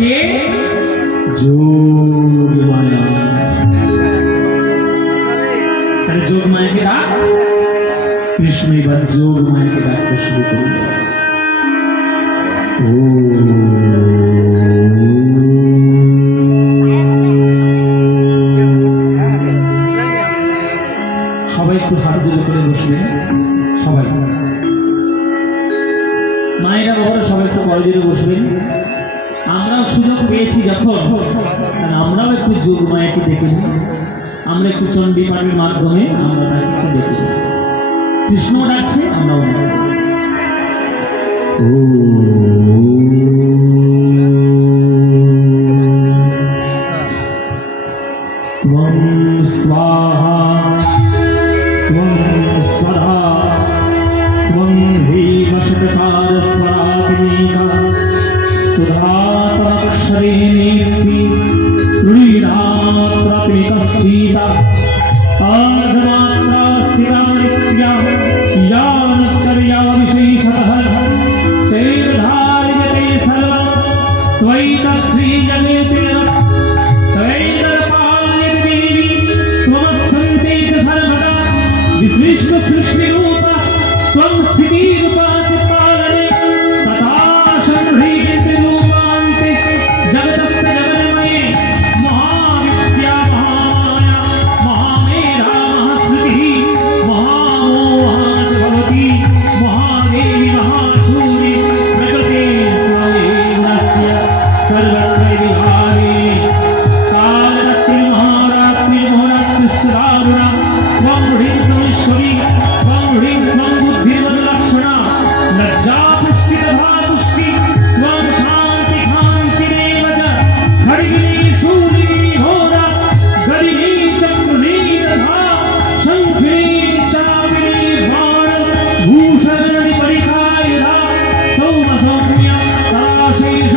কে? যোগ মায়া। তাহলে যোগ মায়াকে ডাক। কৃষ্ণ এবার যোগ মায়াকে ডাকতে শুরু করল। সবাই একটু হাত জোড়ে করে বসবেন। সবাই মায়েরা বাবারা সবাই একটু করজোড়ে বসবেন। আমরাও সুযোগ পেয়েছি যখন, আমরাও একটু যোগ মায়াকে দেখে নিই। আমরা একটু চণ্ডী পাঠের মাধ্যমে আমরা তাকে একটু দেখে নিই। কৃষ্ণ ডাকছে, আমরাও ত্বং স্বাহা ত্বং স্বধা ত্বং হেম ষটকার স্বরাগ্নিকা সুধাতরক্ষরে নেত্রি ত্রিধাত্রাত্মিকস্ফীতা अर्धमात्रा स्थिरा नित्या यानचर्या विशेषतः तैर्धार्यते सर्वं त्वयि तत्श्रीजनेते तवैर्पाल्यते देवी त्वमत्सन्ते च सर्वदा विश्वसृष्टिरूपा त्वं स्थितिरूपा च पालने तथा संह्रीयते रूपान्ते जगतस्य जगन्मये महाविद्या महामाया महामेधा महाश्रुतिः महामोहात् भवति महादेवी महासूरि प्रकृते स्वामेवस्य सर्वत्र विहारे कालरात्रि महारात्रि मोहरात्रिस्तुरारुणा त्वं ह्रीं त्वमीश्वरी त्वं ह्रीं त्वं बुद्धिर्वदलक्षणा लज्जापुष्टितथा पुष्टि त्वं शान्ति कान्तिरेव च खड्गिनी शूलिनी घोरा गदिनी चक्रुनी तथा शङ्खिनी चापिनी बाण भूषणी परिकायुधा सौमसौम्या तराशेष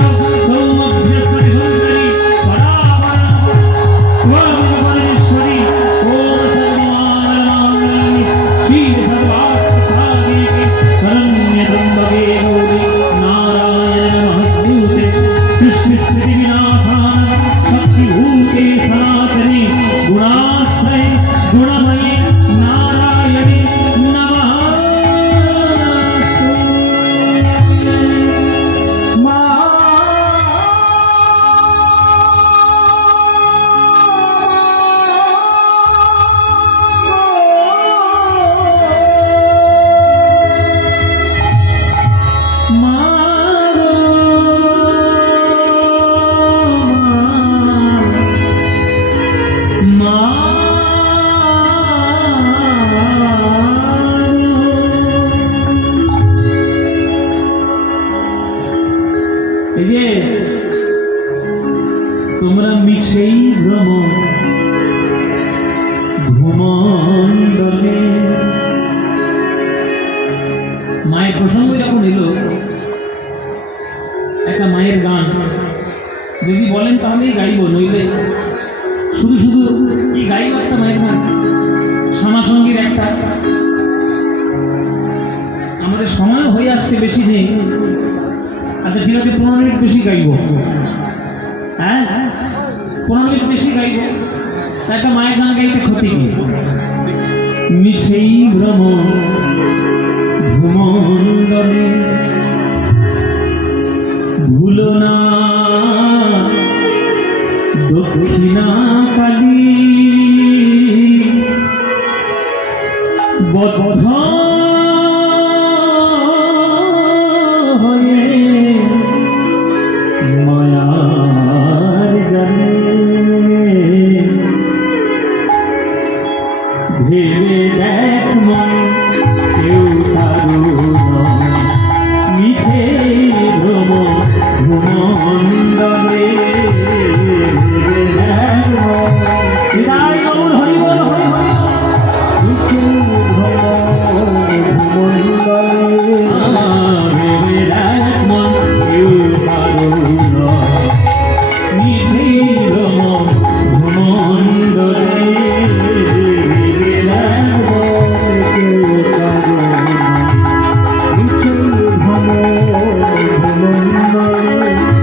सौमभ्यस्तरिसुन्दरी परापरा त्वमेश्वरी ॐ सर्वमानमाङ्गल्ये शिवे सर्वार्थसाधिके शरण्यत्र्यम्बके गौरी नारायणे नमस्तुते सृष्टिस्थितिविनाशाय शक्तिभूते सनातने गुणाश्रये गुणमये नारायणे এই যে তোমরা মিছেই ভ্রম ভূমণ্ডলে। মায়ের প্রসঙ্গ যখন এলো, একটা মায়ের গান যদি বলেন তাহলেই গাইব, নইলে শুধু শুধু কি গাইব? একটা মায়ের গান শ্যামাসঙ্গীর একটা। আমাদের সময় হয়ে আসছে, বেশি নেই। আচ্ছা ঠিক আছে, 15 মিনিট বেশি গাইব। হ্যাঁ 15 মিনিট বেশি গাইব। একটা মায়ের গান গাইতে ক্ষতি কি? মিছেই ভ্রম ভূমণ্ডলে ভুলো না দক্ষিণা কালী বদ্ধ হয়ে মায়ার জালে ভেবে দেখ মন কেউ তারুণ মিছে ভ্রম ভূমণ্ডলে। হৃদয় গৌর হরি বল হরি বল। মিছে ভ্রম ভূমণ্ডলে ভেবে দেখ মন কেউ তারুণ মিছে ভ্রম ভূমণ্ডলে। ভ্রম ভূমণ্ডলে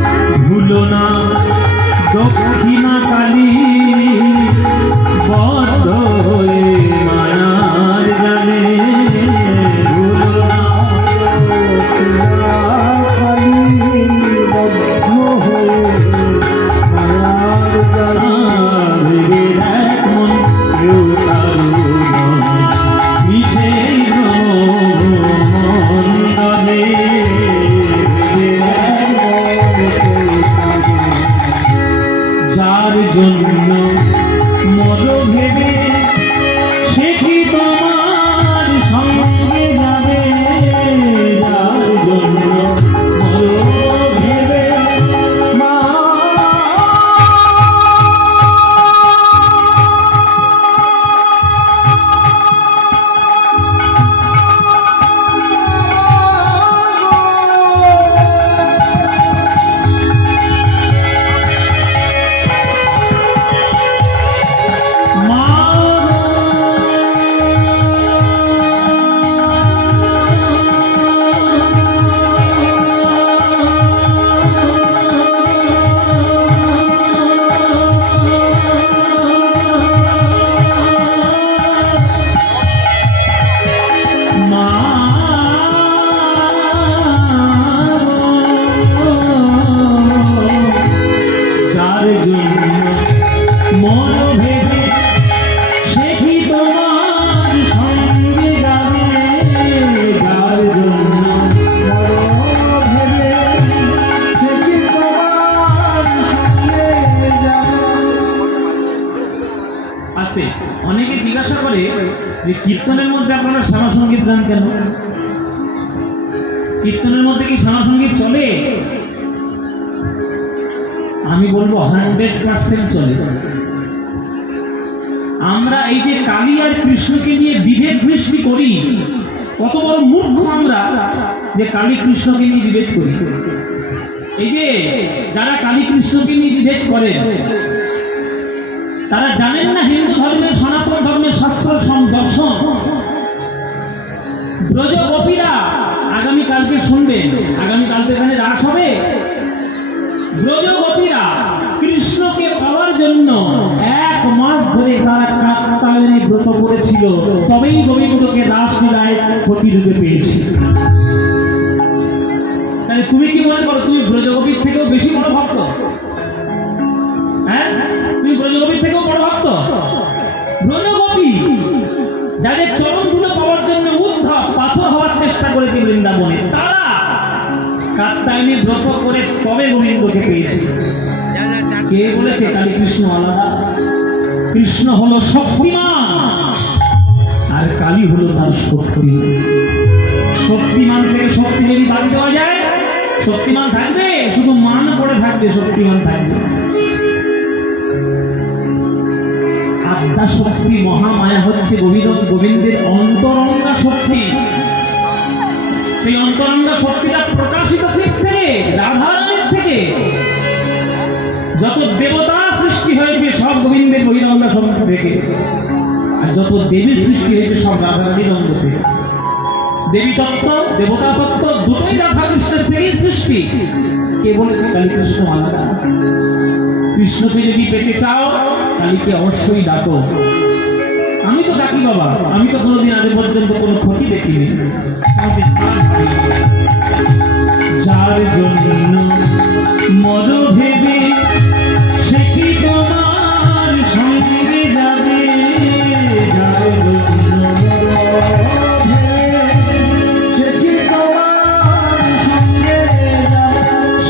যে কীর্তনের মধ্যে আপনারা শ্যামা সঙ্গীত গান কেন? কীর্তনের মধ্যে কি শ্যামা সঙ্গীত চলে? আমি বলবো 100% চলে। আমরা এই যে কালী আর কৃষ্ণকে নিয়ে বিভেদ সৃষ্টি করি, কত বড় মূর্খ আমরা যে কালী কৃষ্ণকে নিয়ে বিভেদ করি। এই যে যারা কালী কৃষ্ণকে নিয়ে বিভেদ করে, তারা জানেন না হিন্দু ধর্মের, সনাতন ধর্মের শাস্ত্র দর্শন। ব্রজ গোপীরা আগামীকালকে শুনবেন, আগামীকালকে এখানে রাস হবে। ব্রজ গোপীরা কৃষ্ণকে পাওয়ার জন্য 1 মাস ধরে তারা কাত্যায়নী ব্রত করেছিল, তবেই গোবিন্দকে রাসলীলায় প্রতিরূপে পেয়েছে। তাহলে তুমি কি মনে করো তুমি ব্রজগোপীর থেকেও বেশি বড় ভক্ত? হ্যাঁ, তুমি ব্রজগোপীর থেকেও বড় ভক্ত? ব্রজগোপী যাদের চরণ ধুলো পাওয়ার জন্য উদ্ধব পাথর হওয়ার চেষ্টা করেছে বৃন্দাবনে, তারা কাত্যায়নী ব্রত করে তবে গোবিন্দকে পেয়েছে। কে বলেছে কালী কৃষ্ণ আলাদা? কৃষ্ণ হলো শক্তিমান আর কালী হলো তার শক্তি। শক্তিমান থেকে শক্তি যদি বাদ দেওয়া যায়, শক্তিমান থাকবে, শুধু মান পড়ে থাকবে, শক্তিমান থাকবে। আদ্যা শক্তি মহামায়া হচ্ছে গোবিন্দের অন্তরঙ্গা শক্তি। সেই অন্তরঙ্গা শক্তিটা প্রকাশিত থেকে রাধারানীর থেকে। যত দেবতা সৃষ্টি হয়েছে সব গোবিন্দের বহিরঙ্গা শক্তি থেকে, আর যত দেবী সৃষ্টি হয়েছে সব রাধারানীর অঙ্গ থেকে। দেবী তত্ত্ব, দেবতা তত্ত্ব দুটোই রাধা কৃষ্ণের থেকেই সৃষ্টি। কে বলেছে কালী কৃষ্ণ আলাদা? কৃষ্ণকে যদি পেতে চাও, কালীকে অবশ্যই ডাকো। আমি তো ডাকি বাবা, আমি তো কোনোদিন আগে পর্যন্ত কোনো ক্ষতি দেখিনি। যার জন্য মর ভেবে সে কি তোমার সঙ্গে যাবে? যার জন্য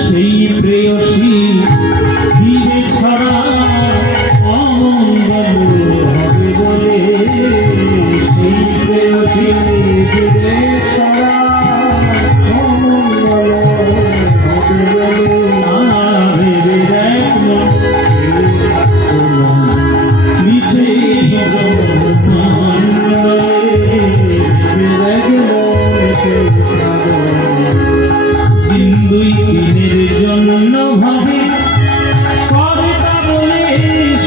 সেই প্রেয়সী দিবে ছড়া অমঙ্গল হবে বলে, সেই প্রেয়সী দিবে ছড়া অমঙ্গল হবে বলে। ভেবে দেখ নিচে দুই দিনের জন্য ভাবে কর্তা বলে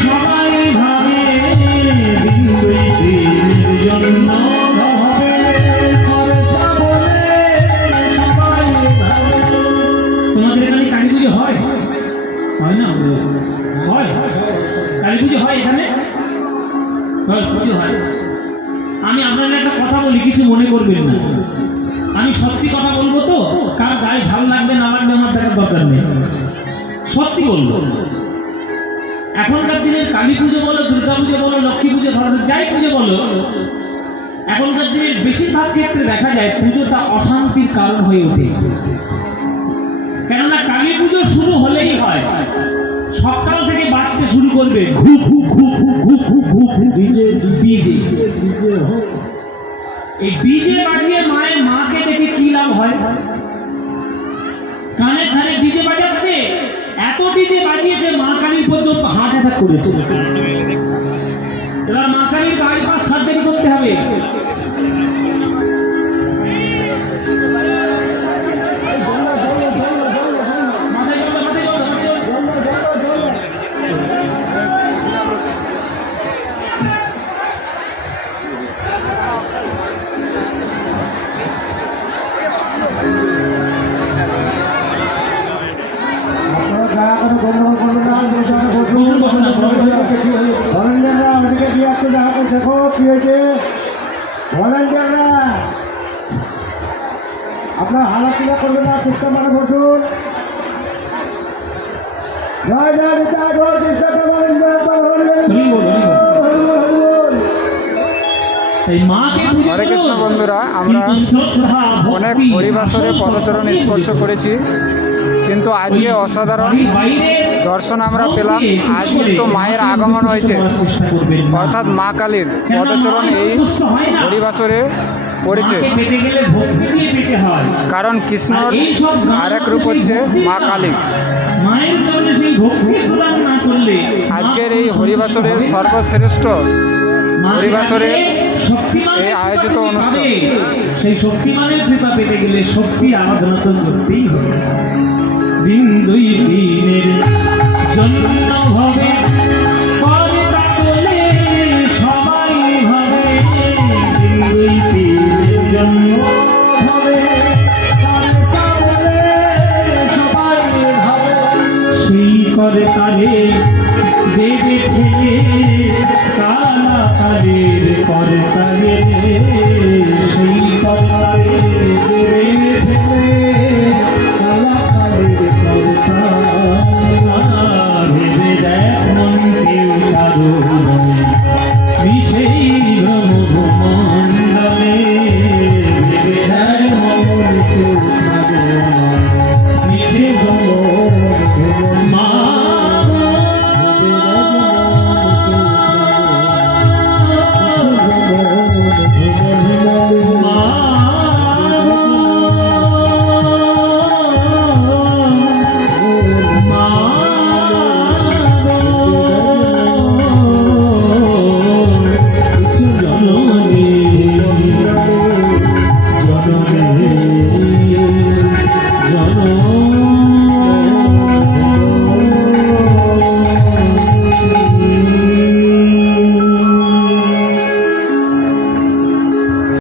সবাই ভাবে, দুই দিনের জন্য ভাবে কর্তা বলে সবাই ভাবে। তোমাদের এখানে কালী পুজো হয়? হয় না? হয় কালী পুজো হয় এখানে? পুজো হয়। আমি আপনাদের একটা কথা বলি, কিছু মনে করবেন না। আমি সত্যি কথা বলবো, তো কার গায়ে ঝাল লাগবে না লাগবে আমার দেখার দরকার নেই, সত্যি বলবো। এখনকার দিনের কালী পুজো বলো, দুর্গা পুজো বলো, লক্ষ্মী পুজো, যাই পুজো বলো, এখনকার দিনের বেশিরভাগ ক্ষেত্রে দেখা যায় পুজোটা অশান্তির কারণ হয়ে ওঠে। কেননা কালী পুজো শুরু হলেই হয় সকাল থেকে বাজতে শুরু করবে ঘু ঘু ঘু ঘু ঘু ঘু ঘু ডিজে ডিজে। এই ডিজে বাজিয়ে মাকে দেখে কি লাভ হয়? কানে কানে ডিজে বাজাচ্ছে, এত ডিজে বাজিয়েছে মা কালীর পর্যন্ত হার্ট অ্যাটাক করেছে। এবার মা কালীর বাইপাস সার্জারি করতে হবে। দেখো কি হয়েছে ভলেন্টিয়াররা, আপনার হালাচিলা করবেন না, চেষ্টা মানে বসুন। জয় জয় নিতাই গৌর কৃষ্ণ হরে কৃষ্ণ। বন্ধুরা, আমরা অনেক হরিবাসরে পদচরণ স্পর্শ করেছি। কিন্তু আজকে অসাধারণ দর্শন আমরা পেলাম। আজ কিন্তু মায়ের আগমন হয়েছে, অর্থাৎ মা কালীর পদচরণ এই হরিবাসরে পড়েছে। কারণ কৃষ্ণর আরেক রূপ হচ্ছে মা কালী। আজকের এই হরিবাসরের সর্বশ্রেষ্ঠ হরিবাসরে এই আয়োজিত অনুষ্ঠান। সেই শক্তিমানের কৃপা পেতে গেলে শক্তি আরাধনা তো করতেই হবে। দিন দুই দিনের জন্য হবে কর্তা বলে সবাই ভাবে। দিন দুই দিনের জন্য হবে কর্তা বলে সবাই ভাবে। সেই কর্তারে দেবে ঠেলে কালা কালের কর্তারে সেই কর্তা